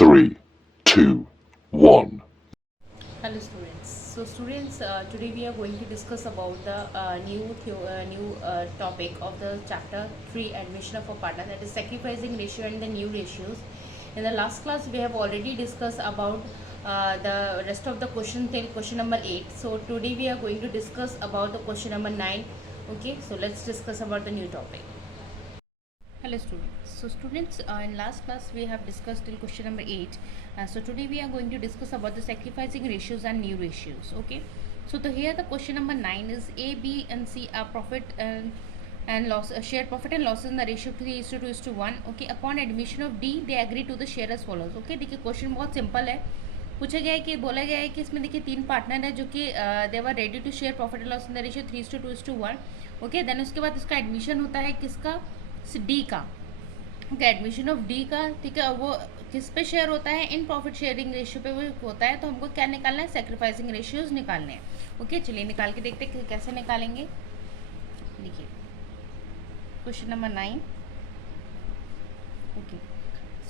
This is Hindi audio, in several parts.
3, 2, 1. Hello students. So students, today we are going to discuss about the new topic of the chapter 3 admission of a partner, that is sacrificing ratio and the new ratios. In the last class we have already discussed about the rest of the question till question number 8. So today we are going to discuss about the question number 9. Okay, so let's discuss about the new topic. Hello students. So students, in last class we have discussed till question number 8. So today we are going to discuss about the sacrificing ratios and new ratios. Okay. So here the question number 9 is A, B and C are profit and loss, shared profit and losses in the ratio 3:2:1. Okay. Upon admission of D, they agree to the share as follows. Okay. देखिए क्वेश्चन बहुत सिंपल है. पूछा गया है कि बोला गया है कि इसमें देखिए 3 पार्टनर है जो कि they were ready to share profit and loss in the ratio 3:2:1. Okay. Then उसके बाद इसका एडमिशन होता है किसका, डी का. ओके. एडमिशन ऑफ डी का, ठीक है. वो किस पे शेयर होता है, इन प्रॉफिट शेयरिंग रेशियो पे वो होता है. तो हमको क्या निकालना है, सेक्रीफाइसिंग रेशियोज निकालने हैं. ओके. चलिए निकाल के देखते हैं कैसे निकालेंगे. देखिए question number 9. Okay.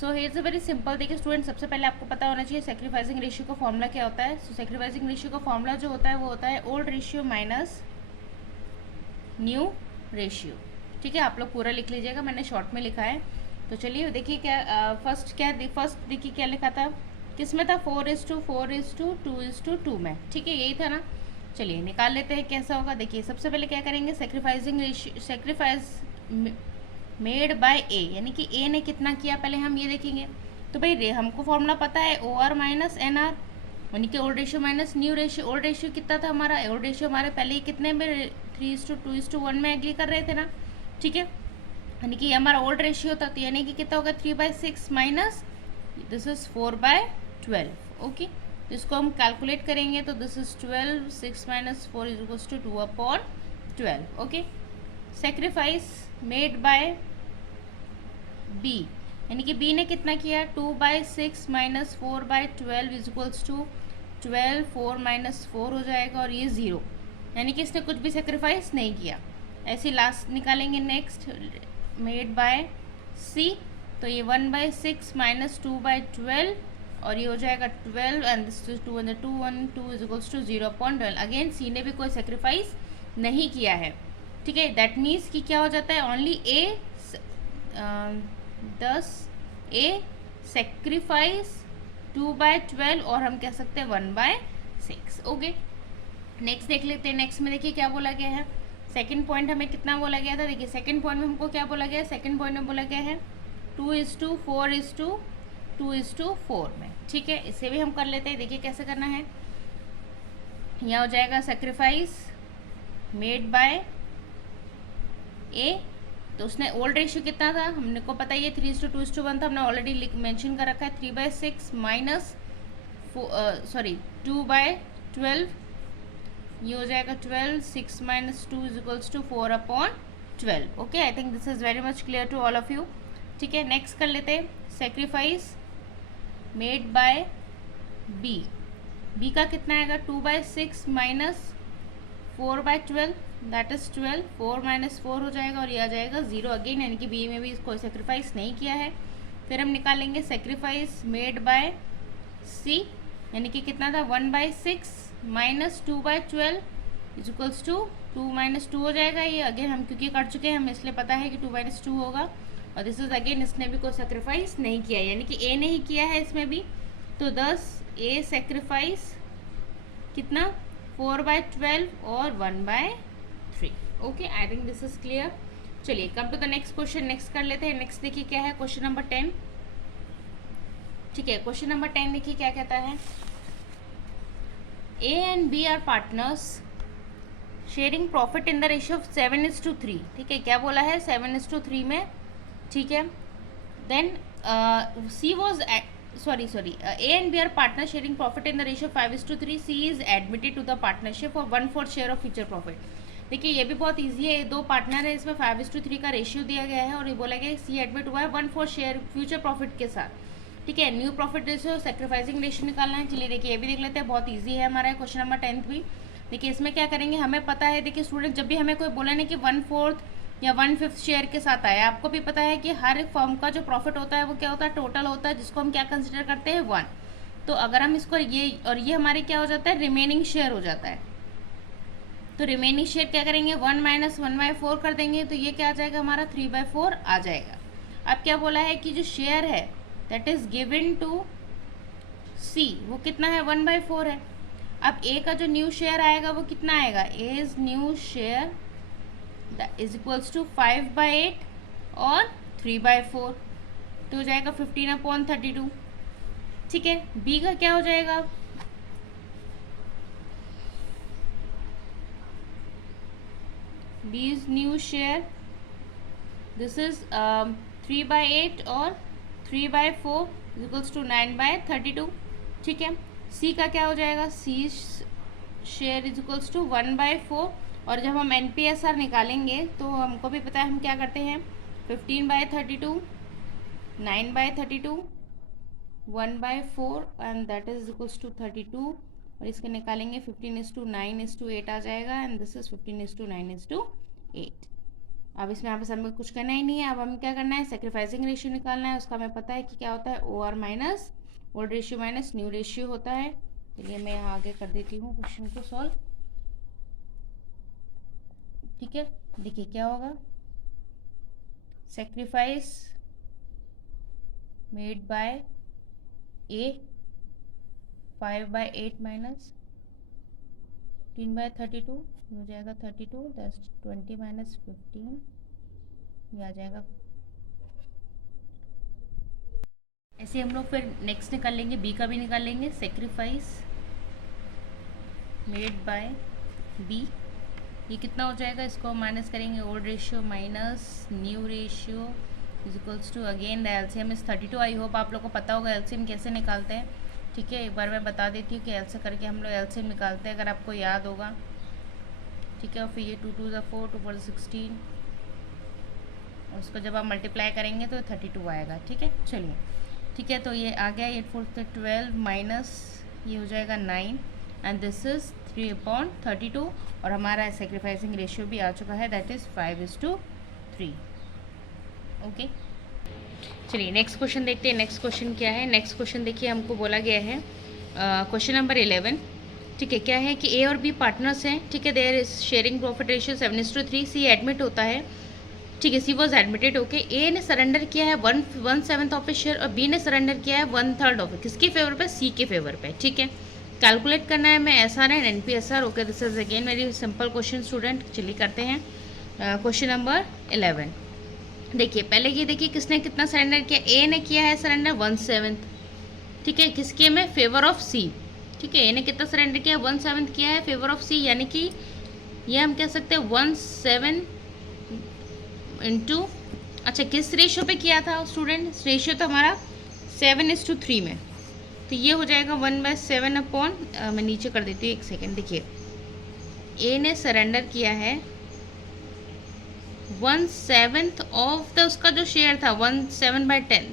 So here is a very simple. देखिए स्टूडेंट, सबसे पहले आपको पता होना चाहिए सेक्रीफाइसिंग रेशियो का फॉर्मूला क्या होता है. सो सेक्रीफाइसिंग रेशियो का फॉर्मूला जो होता है वो होता है old ratio minus new ratio. ठीक है. आप लोग पूरा लिख लीजिएगा, मैंने शॉर्ट में लिखा है. तो चलिए देखिए क्या फर्स्ट देखिए क्या लिखा था, किस में था, 4:4:2:2 में. ठीक है, यही था ना. चलिए निकाल लेते हैं कैसा होगा. देखिए सबसे पहले क्या करेंगे, सेक्रीफाइस मेड बाय ए, यानी कि ए ने कितना किया पहले हम ये देखेंगे. तो भाई हमको फॉर्मूला पता है OR माइनस NR, यानी कि old ratio minus new ratio. Old ratio कितना था हमारा, ओल्ड रेशियो हमारे पहले ही कितने में 3:2:1 में एग्री कर रहे थे ना. ठीक है, यानी कि हमारा ओल्ड रेशियो था. तो यानी कि कितना होगा 3/6 माइनस दिस इज 4/12. ओके. तो इसको हम कैलकुलेट करेंगे तो this is 12, 6 minus 4 is equals to 2/12. Okay. Sacrifice made by B, यानी कि बी ने कितना किया, 2/6 minus 4/12 is equals to 12, 4 minus 4 हो जाएगा और ये 0, यानी कि इसने कुछ भी सेक्रीफाइस नहीं किया. ऐसे लास्ट निकालेंगे. नेक्स्ट मेड बाय सी, तो ये 1/6 माइनस 2/12 और ये हो जाएगा 12 and this is 2 and 2 1 2 is equals to 0.12. Again C ने भी कोई सेक्रीफाइस नहीं किया है. ठीक है, दैट मीन्स कि क्या हो जाता है, ओनली ए 10 ए सेक्रीफाइस 2/12 और हम कह सकते हैं 1/6. ओके. नेक्स्ट देख लेते हैं. नेक्स्ट में देखिए क्या बोला गया है. सेकंड पॉइंट हमें कितना बोला गया था. देखिए सेकंड पॉइंट में हमको क्या बोला गया है, सेकंड पॉइंट में बोला गया है 2:4:2:4 में. ठीक है, इसे भी हम कर लेते हैं. देखिए कैसे करना है. यहाँ हो जाएगा सेक्रीफाइस मेड बाय ए, तो उसने ओल्ड रेशियो कितना था हमने को पता ही है 3:2:1 था. हमने ऑलरेडी मेंशन कर रखा है. 3/6 माइनस 2/12, ये हो जाएगा 12, 6 minus 2 is equals to 4/12. Okay. I think this is very much clear to all of you. ठीक है, नेक्स्ट कर लेते हैं. Sacrifice made by B, B का कितना आएगा, 2/6 माइनस 4/12 दैट इज 12, 4 माइनस 4 हो जाएगा और ये आ जाएगा 0 अगेन, यानी कि बी में भी कोई सेक्रीफाइस नहीं किया है. फिर हम निकालेंगे सेक्रीफाइस मेड बाय सी, यानी कि कितना था 1/6 minus 2/12 is equals to 2 minus 2 हो जाएगा. ये अगेन हम क्योंकि कर चुके हैं हमें इसलिए पता है कि 2 माइनस 2 होगा. और दिस इज अगेन इसने भी कोई सेक्रीफाइस नहीं किया, यानी कि ए ने ही किया है इसमें भी. तो 10 ए सेक्रीफाइस कितना 4/12 और 1/3. Okay. I think this is clear. चलिए come to the next question. Next कर लेते हैं. नेक्स्ट देखिए क्या है, क्वेश्चन नंबर 10. ठीक है, क्वेश्चन नंबर 10 देखिए क्या कहता है. A and B are partners sharing profit in the ratio of 7:3. ठीक है, क्या बोला है 7:3 में. ठीक है. Then C was A and B are partners sharing profit in the ratio of 5:3. C is admitted to the partnership for 1/4 share of future profit. देखिए ये भी बहुत ईजी है. दो पार्टनर है, इसमें 5:3 का रेशियो दिया गया है और ये बोला गया C एडमिट हुआ है 1/4 शेयर फ्यूचर प्रॉफिट के साथ. ठीक है, new profit ratio sacrificing ratio निकालना है. चलिए देखिए ये भी देख लेते हैं, बहुत इजी है हमारा क्वेश्चन नंबर 10 भी. देखिए इसमें क्या करेंगे, हमें पता है. देखिए स्टूडेंट, जब भी हमें कोई बोला ना कि 1/4 या 1/5 शेयर के साथ आया। आपको भी पता है कि हर फर्म का जो प्रॉफिट होता है वो क्या होता है, टोटल होता है, जिसको हम क्या कंसिडर करते हैं 1। तो अगर हम इसको ये हमारे क्या हो जाता है, रिमेनिंग शेयर हो जाता है। तो रिमेनिंग शेयर क्या करेंगे, 1 माइनस 1/4 कर देंगे, तो ये क्या आ जाएगा हमारा 3/4 आ जाएगा। अब क्या बोला है कि जो शेयर है दैट इज गिवन टू सी, वो कितना है 1/4 है। अब ए का जो न्यू शेयर आएगा वो कितना आएगा, A is new share is equals to 5/8 और 3/4, तो हो जाएगा 15/32। ठीक है, बी का क्या हो जाएगा, बीज न्यू शेयर दिस इज 3/8 और 3/4 इक्वल्स टू 9/32। ठीक है, सी का क्या हो जाएगा, C share is equals to 1/4, और जब हम NPSR निकालेंगे तो हमको भी पता है हम क्या करते हैं, 15/32, 9/32, 1/4 and that is equals to 32, और इसके निकालेंगे 15:9:8 आ जाएगा, एंड दिस इज 15:9:8। अब इसमें यहाँ पे हमें कुछ करना ही नहीं है। अब हमें क्या करना है, सेक्रीफाइसिंग रेशियो निकालना है। उसका हमें पता है कि क्या होता है, OR minus old ratio minus new ratio होता है। चलिए मैं यहाँ आगे कर देती हूँ क्वेश्चन को सॉल्व। ठीक है, देखिए क्या होगा, सेक्रीफाइस मेड बाय ए 5/8 माइनस 15/32 हो जाएगा 32, दैट्स 20 माइनस 15, ये आ जाएगा। ऐसे हम लोग फिर नेक्स्ट निकाल लेंगे, बी का भी निकाल लेंगे, सेक्रीफाइस मेड बाय बी, ये कितना हो जाएगा, इसको माइनस करेंगे, old ratio minus new ratio is equals to, again the LCM is 32। I hope आप लोग को पता होगा एलसीएम कैसे निकालते हैं। ठीक है, एक बार मैं बता देती हूँ कि ऐसे करके हम लोग एलसीएम निकालते हैं, अगर आपको याद होगा। ठीक है, और फिर ये 2 2 ज़ा 4, 2 4 16, और उसको जब आप मल्टीप्लाई करेंगे तो 32 आएगा। ठीक है, चलिए ठीक है, तो ये आ गया 8 4 12 माइनस ये हो जाएगा 9, एंड दिस इज 3/32, और हमारा सेक्रीफाइसिंग रेशियो भी आ चुका है, दैट इज़ 5:3। ओके, चलिए नेक्स्ट क्वेश्चन देखते हैं। नेक्स्ट क्वेश्चन क्या है, नेक्स्ट क्वेश्चन देखिए, हमको बोला गया है क्वेश्चन नंबर 11। ठीक है, क्या है कि ए और बी पार्टनर्स हैं। ठीक है, there is sharing profit ratio 7:3। C admit होता है। ठीक है, C was admitted. Okay, A ने सरेंडर किया है 1/7 ऑफ ए शेयर, और बी ने सरेंडर किया है 1/3 ऑफ, किसके फेवर पे, सी के फेवर पे। ठीक है, कैलकुलेट करना है हमें SR and NPSR। Okay, this is again very simple question student. चलिए करते हैं क्वेश्चन नंबर 11। देखिए पहले ये देखिए किसने कितना सरेंडर किया, ए ने किया है सरेंडर 1/7। ठीक है, किसके में, फेवर ऑफ सी। ठीक है, ए ने कितना सरेंडर किया, 1/7 किया है फेवर ऑफ सी, यानी कि ये हम कह सकते हैं 1/7 इंटू, अच्छा किस रेशियो पे किया था स्टूडेंट, रेशियो तो हमारा 7:3 में, तो ये हो जाएगा 1/7 अपॉन, मैं नीचे कर देती हूँ एक सेकेंड। देखिए ए ने सरेंडर किया है 1/7 ऑफ द, उसका जो शेयर था 1/7/10,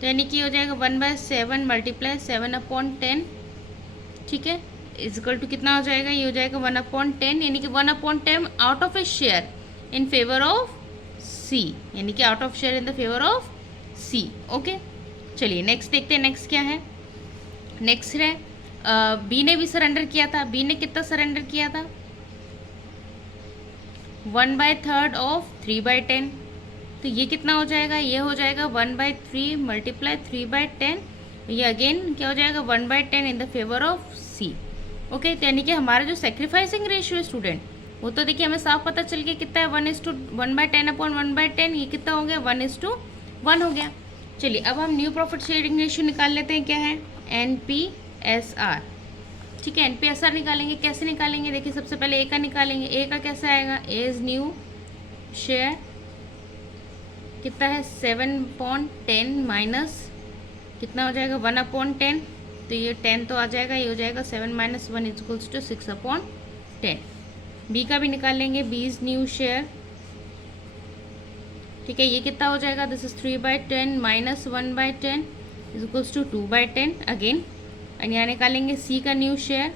तो यानी कि हो जाएगा 1/7 मल्टीप्लाई 7/10। ठीक है, इजकल टू कितना हो जाएगा, ये हो जाएगा 1/10, यानी कि 1/10 out of A share in favour of C, यानी कि out of share in the favour of C. Okay, चलिए नेक्स्ट देखते हैं, नेक्स्ट क्या है। नेक्स्ट है बी ने भी सरेंडर किया था। बी ने कितना सरेंडर किया था, 1/3 ऑफ 3/10, तो ये कितना हो जाएगा, ये हो जाएगा 1/3 मल्टीप्लाई 3/10, ये अगेन क्या हो जाएगा 1/10 in the favour of C. Okay, तो यानी कि हमारा जो सेक्रीफाइसिंग रेशियो है स्टूडेंट, वो तो देखिए हमें साफ पता चल गया कितना है, 1/10 अपॉन 1/10, ये कितना हो गया 1:1 हो गया। चलिए अब हम न्यू प्रॉफिट शेयरिंग रेशियो निकाल लेते हैं, क्या है NPSR। ठीक है, NPSR निकालेंगे, कैसे निकालेंगे, देखिए सबसे पहले ए का निकालेंगे। ए का कैसे आएगा, ए इज न्यू शेयर कितना है 7/10 माइनस कितना हो जाएगा 1/10, तो ये 10 तो आ जाएगा, ये हो जाएगा 7 - 1 इक्वल्स टू 6/10। बी का भी निकाल लेंगे, बी इज न्यू शेयर। ठीक है, ये कितना हो जाएगा, this is 3/10 minus 1/10 is equals to 2/10 again, और यहाँ निकालेंगे सी का new share.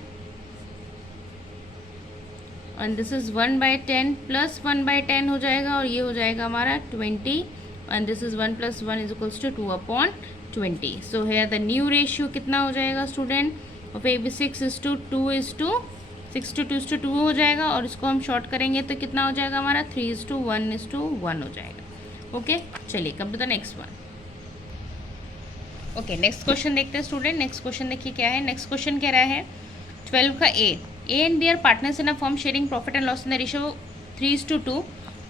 And this is 1/10 plus 1/10 हो जाएगा, और ये हो जाएगा हमारा 20, and this is 1 + 1 = 2/20. So here the new ratio कितना हो जाएगा स्टूडेंट ऑफ AB 6:2 हो जाएगा, और इसको हम शॉर्ट करेंगे तो कितना हो जाएगा हमारा 3:1 हो जाएगा. ओके, चलिए come to the next one. Okay, next question देखते हैं स्टूडेंट. नेक्स्ट क्वेश्चन देखिए क्या है. नेक्स्ट क्वेश्चन कह रहा है 12 का A and B are partners in a firm sharing profit and loss in the ratio 3:2.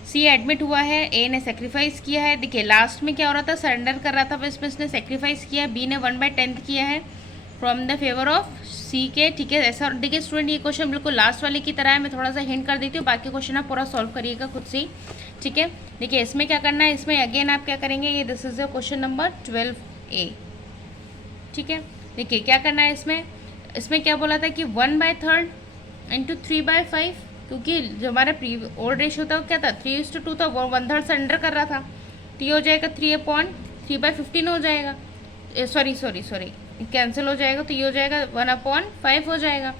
C admit हुआ है, ए ने सेक्रीफाइस किया है. देखिए लास्ट में क्या हो रहा था, सरेंडर कर रहा था, पर इसमें इसने सेक्रीफाइस किया. बी ने 1/10 किया है फ्रॉम द फेवर ऑफ सी के. ठीक है, ऐसा देखिए स्टूडेंट ये क्वेश्चन बिल्कुल लास्ट वाले की तरह है. मैं थोड़ा सा हिंट कर देती हूँ, बाकी क्वेश्चन आप पूरा सॉल्व करिएगा खुद से ही. ठीक है, देखिए इसमें क्या करना है, इसमें अगेन आप क्या करेंगे, ये this is the question number 12A. ठीक है, देखिए क्या करना है इसमें क्या बोला था कि 1/3 इंटू 3/5, क्योंकि जो हमारा ओल्ड रेशियो था वो क्या था 3:2 था, वो 1/3 सरेंडर कर रहा था, तो ये हो जाएगा 3/15 हो जाएगा. सॉरी कैंसिल हो जाएगा, तो ये हो जाएगा 1/5 हो जाएगा.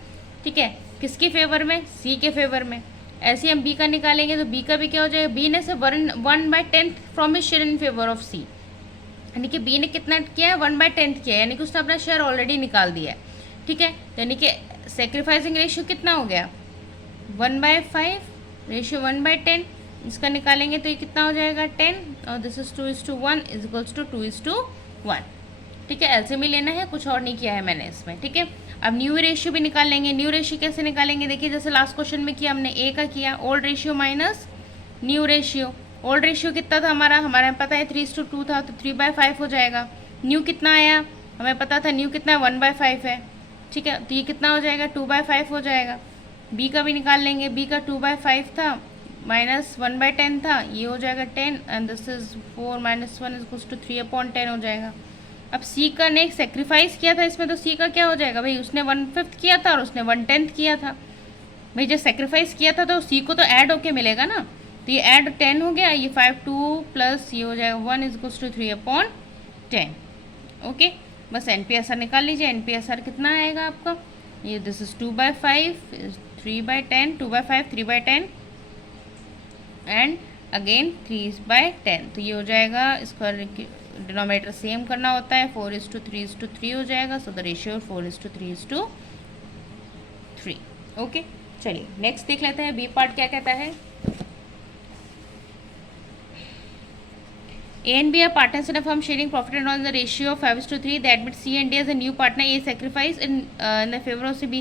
ठीक है, किसके फेवर में, सी के फेवर में. ऐसे हम बी का निकालेंगे तो बी का भी क्या हो जाएगा, बी ने से 1/10 from his share in favour of C, यानी कि बी ने कितना किया है 1/10 किया है, यानी कि उसने अपना शेयर ऑलरेडी निकाल दिया है. ठीक है, यानी कि सेक्रीफाइसिंग रेशियो कितना हो गया 1/5, रेशियो 1/10, इसका निकालेंगे तो ये कितना हो जाएगा 10, और दिस इज 2:1 = 2:1. ठीक है, एलसीएम ही लेना है, कुछ और नहीं किया है मैंने इसमें. ठीक है, अब न्यू रेशियो भी निकाल लेंगे. न्यू रेशियो कैसे निकालेंगे, देखिए जैसे लास्ट क्वेश्चन में किया हमने, ए का किया old ratio minus new ratio. Old ratio कितना था हमारा पता है 3:2 था, तो 3/5 हो जाएगा. न्यू कितना आया, हमें पता था न्यू कितना 1/5 है. ठीक है, तो ये कितना हो जाएगा 2/5 हो जाएगा. बी का भी निकाल लेंगे, बी का 2/5 था माइनस 1/10 था, ये हो जाएगा 10, एंड दिस इज 4 - 1 = 3/10 हो जाएगा. अब सी का ने सेक्रीफाइस किया था इसमें, तो सी का क्या हो जाएगा भाई, उसने 1/5 किया था और उसने 1/10 किया था. भाई जब सेक्रीफाइस किया था तो सी को तो ऐड होके मिलेगा ना, तो ये ऐड 10 हो गया, ये 5 2 प्लस ये हो जाएगा 1 = 3/10. ओके, बस NPSR निकाल लीजिए. NPSR कितना आएगा आपका, ये दिस इज 2/5 3/10, 2/5 3/10 एंड अगेन 3/10, तो ये हो जाएगा. इसका डिनोमिनेटर सेम करना होता है, 4:3:3 हो जाएगा. So the ratio 4:3:3. ओके, चलिए नेक्स्ट देख लेते हैं. बी पार्ट क्या कहता है. A and B are partners in a firm sharing profit and loss in the ratio of 5:3. They admit C and D as a new partner. A sacrifice in the favor of C. B.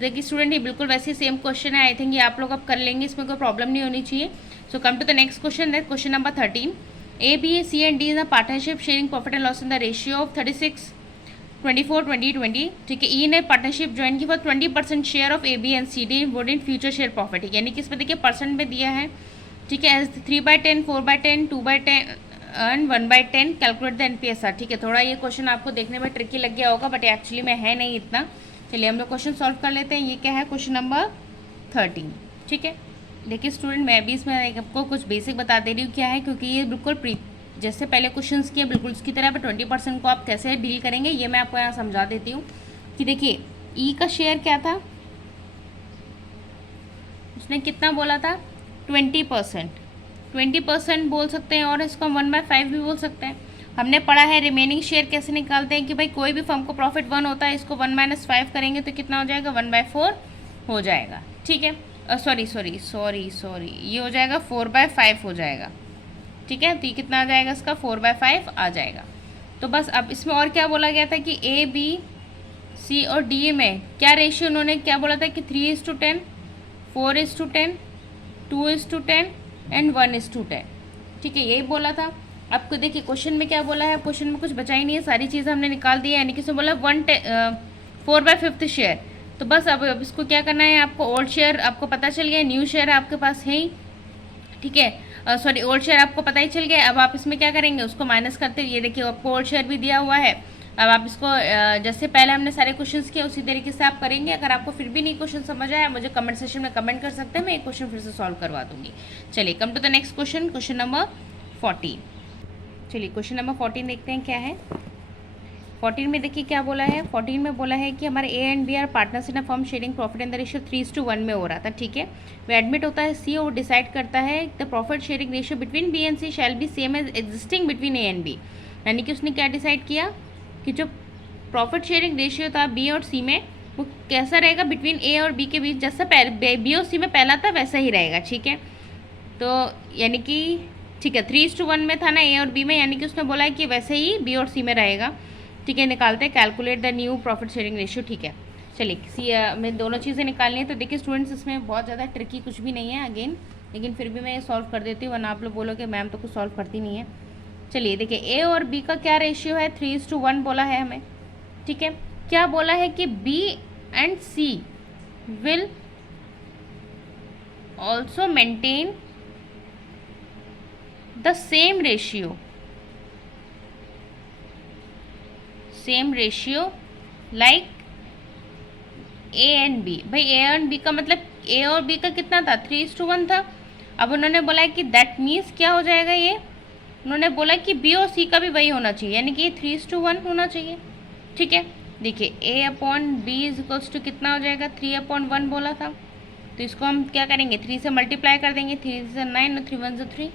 देखिए स्टूडेंट ये बिल्कुल वैसे सेम क्वेश्चन है. आई थिंक ये आप लोग अब कर लेंगे, इसमें कोई प्रॉब्लम नहीं होनी चाहिए. So come to the next question, that question number 13. A, B, C and D is a partnership sharing profit and loss in the ratio of 36:24:20:20. ठीक है, E ने पार्टनरशिप ज्वाइन की for 20% share of A, B and C, D would in future share profit. यानी कि इसमें देखिए परसेंट में दिया है. ठीक है, 3/10 4/10 2/10 एंड 1/10. Calculate the NPSR. ठीक है, थोड़ा ये क्वेश्चन आपको देखने में ट्रिकी लग गया होगा, बट एक्चुअली में है नहीं इतना. चलिए हम लोग क्वेश्चन सॉल्व कर लेते हैं. ये क्या है, क्वेश्चन नंबर 13. ठीक है, देखिए स्टूडेंट मैं भी इसमें आपको कुछ बेसिक बता दे रही हूँ क्या है, क्योंकि ये बिल्कुल जैसे पहले क्वेश्चंस किए बिल्कुल उसकी तरह, पर 20% को आप कैसे डील करेंगे ये मैं आपको यहाँ समझा देती हूँ. कि देखिए ई का शेयर क्या था, उसने कितना बोला था 20% बोल सकते हैं, और इसको 1/5 भी बोल सकते हैं. हमने पढ़ा है रिमेनिंग शेयर कैसे निकालते हैं, कि भाई कोई भी फर्म को प्रॉफिट 1 होता है, इसको 1 - 5 करेंगे तो कितना हो जाएगा 1/4 हो जाएगा. ठीक है, सॉरी ये हो जाएगा 4/5 हो जाएगा. ठीक है, तो ये कितना आ जाएगा इसका 4/5 आ जाएगा. तो बस अब इसमें और क्या बोला गया था कि A, B, C और D में क्या रेशियो उन्होंने क्या बोला था कि 3:10 4:10 2:10 एंड 1:10. ठीक है, यही बोला था. आपको देखिए क्वेश्चन में क्या बोला है, क्वेश्चन में कुछ बचा ही नहीं है, सारी चीज़ें हमने निकाल दी है. यानी कि इसमें बोला 4/5 शेयर. तो बस अब इसको क्या करना है, आपको ओल्ड शेयर आपको पता चल गया, न्यू शेयर आपके पास है ही. ठीक है, सॉरी ओल्ड शेयर आपको पता ही चल गया. अब आप इसमें क्या करेंगे, उसको माइनस करते. ये देखिए आपको ओल्ड शेयर भी दिया हुआ है. अब आप इसको जैसे पहले हमने सारे क्वेश्चंस किए उसी तरीके से आप करेंगे. अगर आपको फिर भी नहीं क्वेश्चन समझ आया, मुझे कमेंट सेक्शन में कमेंट कर सकते हैं, मैं एक क्वेश्चन फिर से सॉल्व करवा दूंगी. चलिए come to the next question, question number 14. चलिए क्वेश्चन नंबर 14 देखते हैं क्या है. 14 में देखिए क्या बोला है, 14 में बोला है कि हमारे A and B are partners in a firm sharing profit in the ratio 3:1 में हो रहा था, ठीक है। वो एडमिट होता है सी और डिसाइड करता है the profit sharing ratio between B and C shall be same as existing between A and B. यानी कि उसने क्या डिसाइड किया कि जो प्रॉफिट शेयरिंग रेशियो था बी और सी में वो कैसा रहेगा बिटवीन ए और बी के बीच, जैसा बी और सी में पहला था वैसा ही रहेगा, ठीक है। तो यानी कि ठीक है 3:1 में था ना ए और बी में, यानी कि उसने बोला है कि वैसे ही बी और सी में रहेगा, ठीक है। निकालते हैं, calculate the new profit sharing ratio, ठीक है। चलिए सी में दोनों चीज़ें निकालनी है। तो देखिए स्टूडेंट्स इसमें बहुत ज़्यादा ट्रिकी कुछ भी नहीं है अगेन, लेकिन फिर भी मैं ये सॉल्व कर देती हूँ, वरना आप लोग बोलोगे मैम तो कुछ सॉल्व करती नहीं है। चलिए देखिए ए और बी का क्या रेशियो है, 3:1 बोला है हमें, ठीक है। क्या बोला है कि B and C will also maintain the same ratio like A and B. भाई ए एंड बी का मतलब ए और बी का कितना था, 3:1 था। अब उन्होंने बोला है कि दैट मीन्स क्या हो जाएगा, ये उन्होंने बोला कि बी और सी का भी वही होना चाहिए, यानी कि ये 3:1 होना चाहिए, ठीक है। देखिए A upon B is equals to कितना हो जाएगा, 3/1 बोला था। तो इसको हम क्या करेंगे, 3 से मल्टीप्लाई कर देंगे, 3 से 9 और 3 1 से 3।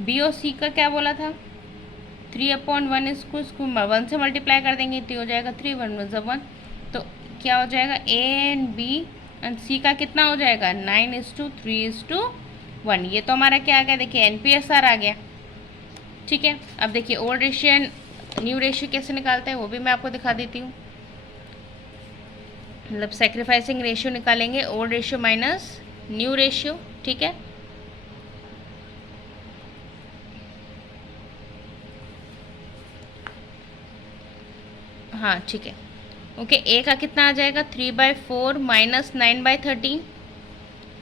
बी और सी का क्या बोला था, 3/1, इसको 1 से मल्टीप्लाई कर देंगे तो हो जाएगा 3 1 1 1। तो क्या हो जाएगा ए एंड बी एंड सी का कितना हो जाएगा, 9:3:1। ये तो हमारा क्या आ गया, देखिए NPSR आ गया, ठीक है। अब देखिए old ratio and new ratio कैसे निकालते हैं वो भी मैं आपको दिखा देती हूँ। मतलब सेक्रीफाइसिंग रेशियो निकालेंगे, old ratio minus new ratio, ठीक है। हाँ ठीक है, ओके। ए का कितना आ जाएगा, 3/4 माइनस 9/13,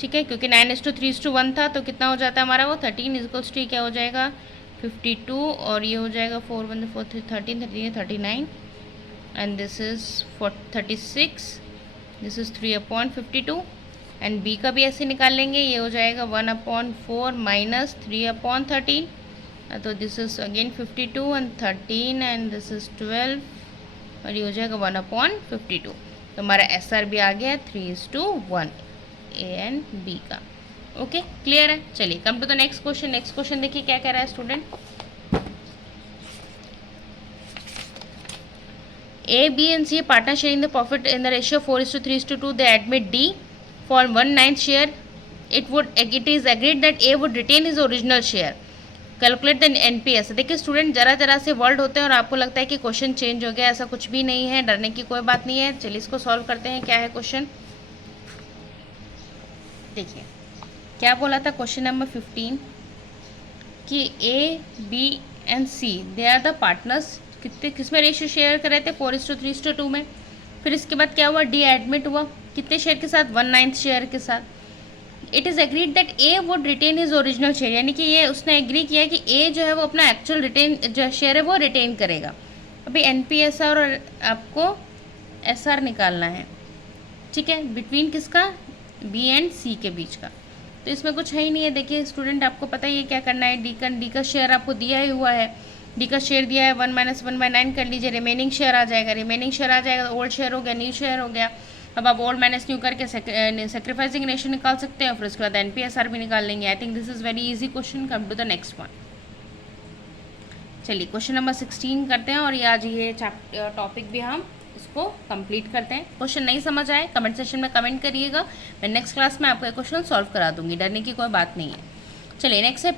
ठीक है, क्योंकि 9:3:1 था तो कितना हो जाता है हमारा वो 13 इक्वल्स टू क्या हो जाएगा 52, और ये हो जाएगा 4 1 4 3 13 13 39 and this is 36, this is 3/52। And B का भी ऐसे निकाल लेंगे, ये हो जाएगा 1/4 माइनस 3/13, तो this is again 52 and 13 and this is 12 और ये हो जाएगा 1/52। तो हमारा SR भी आ गया 3:1 ए एंड बी का, ओके क्लियर है। चलिए come to the next question. Next question देखिए क्या कह रहा है student, A, B and C partner sharing the profit in the ratio 4:3:2. They admit D for 1/9 share. It is agreed that A would retain his original share. Calculate the NPS। देखिए स्टूडेंट जरा से वर्ड होते हैं और आपको लगता है कि क्वेश्चन चेंज हो गया, ऐसा कुछ भी नहीं है, डरने की कोई बात नहीं है। चलिए इसको सॉल्व करते हैं। क्या है क्वेश्चन, देखिए क्या बोला था क्वेश्चन नंबर 15 कि A, B and C they are the partners, कितने किस में रेशियो शेयर कर रहे थे, 4:3:2 में। फिर इसके बाद क्या हुआ, डी एडमिट हुआ कितने शेयर के साथ, 1/9 शेयर के साथ। It is agreed that A would retain his original share, यानी कि ये उसने एग्री किया कि ए जो है वो अपना एक्चुअल रिटेन जो शेयर है वो रिटेन करेगा। अभी NPSR और आपको SR निकालना है, ठीक है, बिटवीन किसका, बी एंड सी के बीच का। तो इसमें कुछ है ही नहीं है। देखिए स्टूडेंट आपको पता ही है क्या करना है, डी का शेयर आपको दिया ही हुआ है, डी का शेयर दिया है 1 - 1/9 कर लीजिए, रिमेनिंग शेयर आ जाएगा, ओल्ड शेयर हो गया, न्यू शेयर हो गया। अब आप ओल्ड माइनस न्यू करके सेक्रीफाइसिंग रेशियो निकाल सकते हैं, फिर उसके बाद NPSR भी निकाल लेंगे। I think this is very easy question. Come to the next one. चलिए क्वेश्चन नंबर 16 करते हैं और ये आज ये टॉपिक भी हम इसको कंप्लीट करते हैं। क्वेश्चन नहीं समझ आए कमेंट सेक्शन में कमेंट करिएगा, मैं नेक्स्ट क्लास में आपको ये क्वेश्चन सॉल्व करा दूंगी, डरने की कोई बात नहीं है। चलिए नेक्स्ट है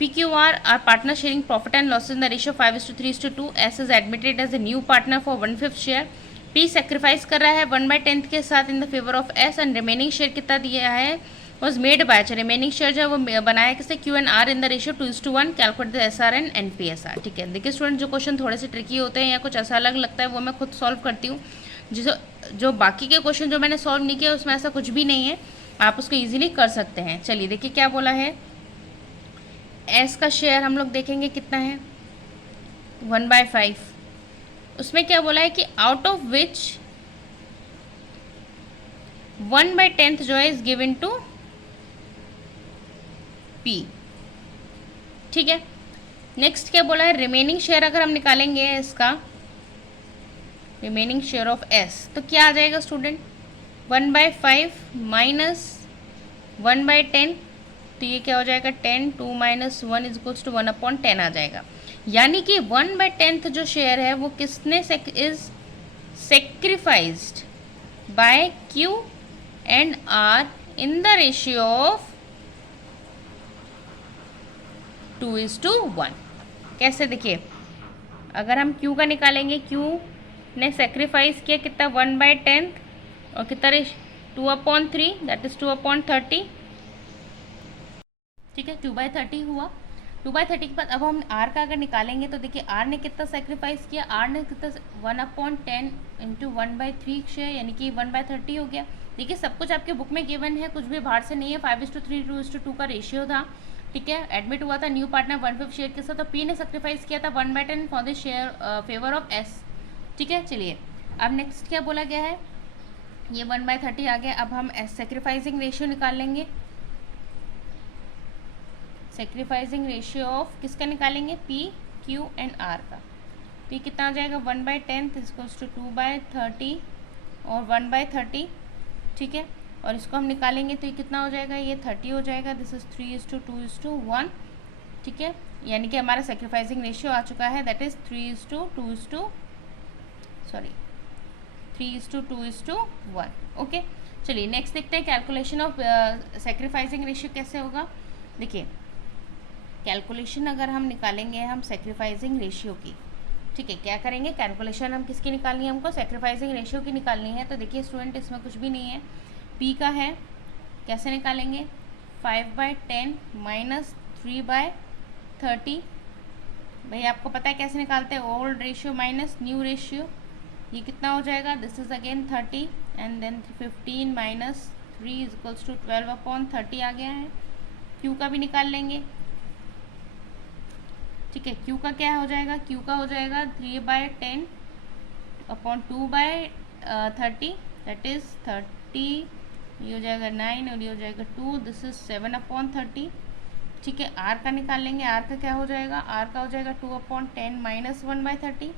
PQR are partner sharing profit and losses in the ratio 5:3:2. S is admitted as a new partner for 1/5 share. P sacrifice कर रहा है 1/10 के साथ in the favor of S and remaining share कितना दिया है, was made by, remaining share जो है वो बनाया किससे, Q and R in the ratio 2:1. Calculate the SR and NPSR। ठीक है, देखिए स्टूडेंट जो क्वेश्चन थोड़े से ट्रिकी होते हैं या कुछ ऐसा अलग लगता है वो मैं खुद सॉल्व करती हूँ। जो बाकी के क्वेश्चन जो मैंने सॉल्व नहीं किया उसमें ऐसा कुछ भी नहीं है, आप उसको ईजिली कर सकते हैं। चलिए देखिए क्या बोला है, S का शेयर हम लोग देखेंगे कितना है, 1/5। उसमें क्या बोला है कि आउट ऑफ विच 1/10 जो है इज गिवन टू P। ठीक है, नेक्स्ट क्या बोला है, रिमेनिंग शेयर अगर हम निकालेंगे इसका, रिमेनिंग शेयर ऑफ एस, तो क्या आ जाएगा स्टूडेंट, 1/5 माइनस 1/10, तो ये क्या हो जाएगा 10, 2 माइनस 1 इज इक्वल्स टू 1/10 आ जाएगा। यानी कि 1/10 जो शेयर है वो किसने is sacrificed by Q and R in the ratio of 2:1। कैसे, देखिए अगर हम Q का निकालेंगे, Q ने सेक्रीफाइस किया कितना 1/10 और कितना 2/3, दैट इज 2/30, ठीक है 2/30 हुआ। 2/30 के बाद अब हम R का अगर निकालेंगे तो देखिए R ने कितना सेक्रीफाइस किया, R ने कितना 1/10 इंटू 1/3 शेयर, यानी कि 1/30 हो गया। देखिए सब कुछ आपके बुक में गिवन है, कुछ भी बाहर से नहीं है। 5:3 2:2 का रेशियो था, ठीक है। एडमिट हुआ था न्यू पार्टनर 1/5 शेयर के साथ, तो P ने सेक्रीफाइस किया था 1/10 for the share favour of S, ठीक है। चलिए अब नेक्स्ट क्या बोला गया है, ये 1/30 आ गया। अब हम सेक्रीफाइसिंग रेशियो निकाल लेंगे। सेक्रीफाइसिंग रेशियो ऑफ किसका निकालेंगे, P, Q एंड R का। P कितना आ जाएगा 1/10 इक्वल्स टू 2/30 और 1/30, ठीक है। और इसको हम निकालेंगे तो ये कितना हो जाएगा, ये 30 हो जाएगा। दिस इज 3:2:1, ठीक है। यानी कि हमारा सेक्रीफाइसिंग रेशियो आ चुका है, दैट इज 3:2:1। ओके, चलिए नेक्स्ट देखते हैं कैलकुलेशन ऑफ सेक्रीफाइसिंग रेशियो कैसे होगा। देखिए कैलकुलेशन अगर हम निकालेंगे हम सेक्रीफाइसिंग रेशियो की, ठीक है। क्या करेंगे, कैलकुलेशन हम किसकी निकालनी है, हमको सेक्रीफाइसिंग रेशियो की निकालनी है। तो देखिए स्टूडेंट इसमें कुछ भी नहीं है, P का है, कैसे निकालेंगे 5/10 माइनस 3/30। भाई आपको पता है कैसे निकालते हैं, old ratio minus new ratio. ये कितना हो जाएगा, this is again 30 and then 15 minus 3 is equals to 12/30 आ गया है। Q का भी निकाल लेंगे, ठीक है। Q का क्या हो जाएगा, Q का हो जाएगा 3/10 अपॉन 2/30, दैट इज 30, ये हो जाएगा 9 और ये हो जाएगा 2, दिस इज 7/30, ठीक है। R का निकाल लेंगे, R का क्या हो जाएगा, R का हो जाएगा 2/10 minus 1/30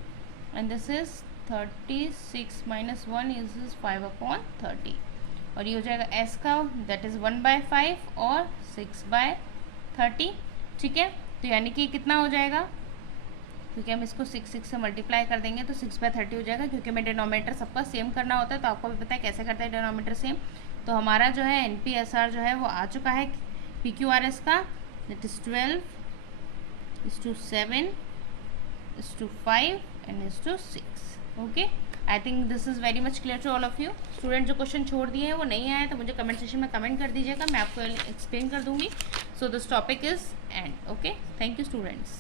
and this is 36 minus 1 is 5/30, और ये हो जाएगा S का, दैट इज 1/5 और 6/30, ठीक है। तो यानी कि कितना हो जाएगा, क्योंकि हम इसको 6 से मल्टीप्लाई कर देंगे तो 6/30 हो जाएगा, क्योंकि हमें डिनोमिनेटर सबका सेम करना होता है। तो आपको भी पता है कैसे करते हैं डिनोमिनेटर सेम। तो हमारा जो है NPSR जो है वो आ चुका है PQRS का, that is 12:7:5 and 6। Okay, I think this is very much clear to all of you. Student जो क्वेश्चन छोड़ दिए हैं वो नहीं आए तो मुझे कमेंट सेक्शन में कमेंट कर दीजिएगा, मैं आपको एक्सप्लेन कर दूंगी। So this topic is and. Okay, thank you students.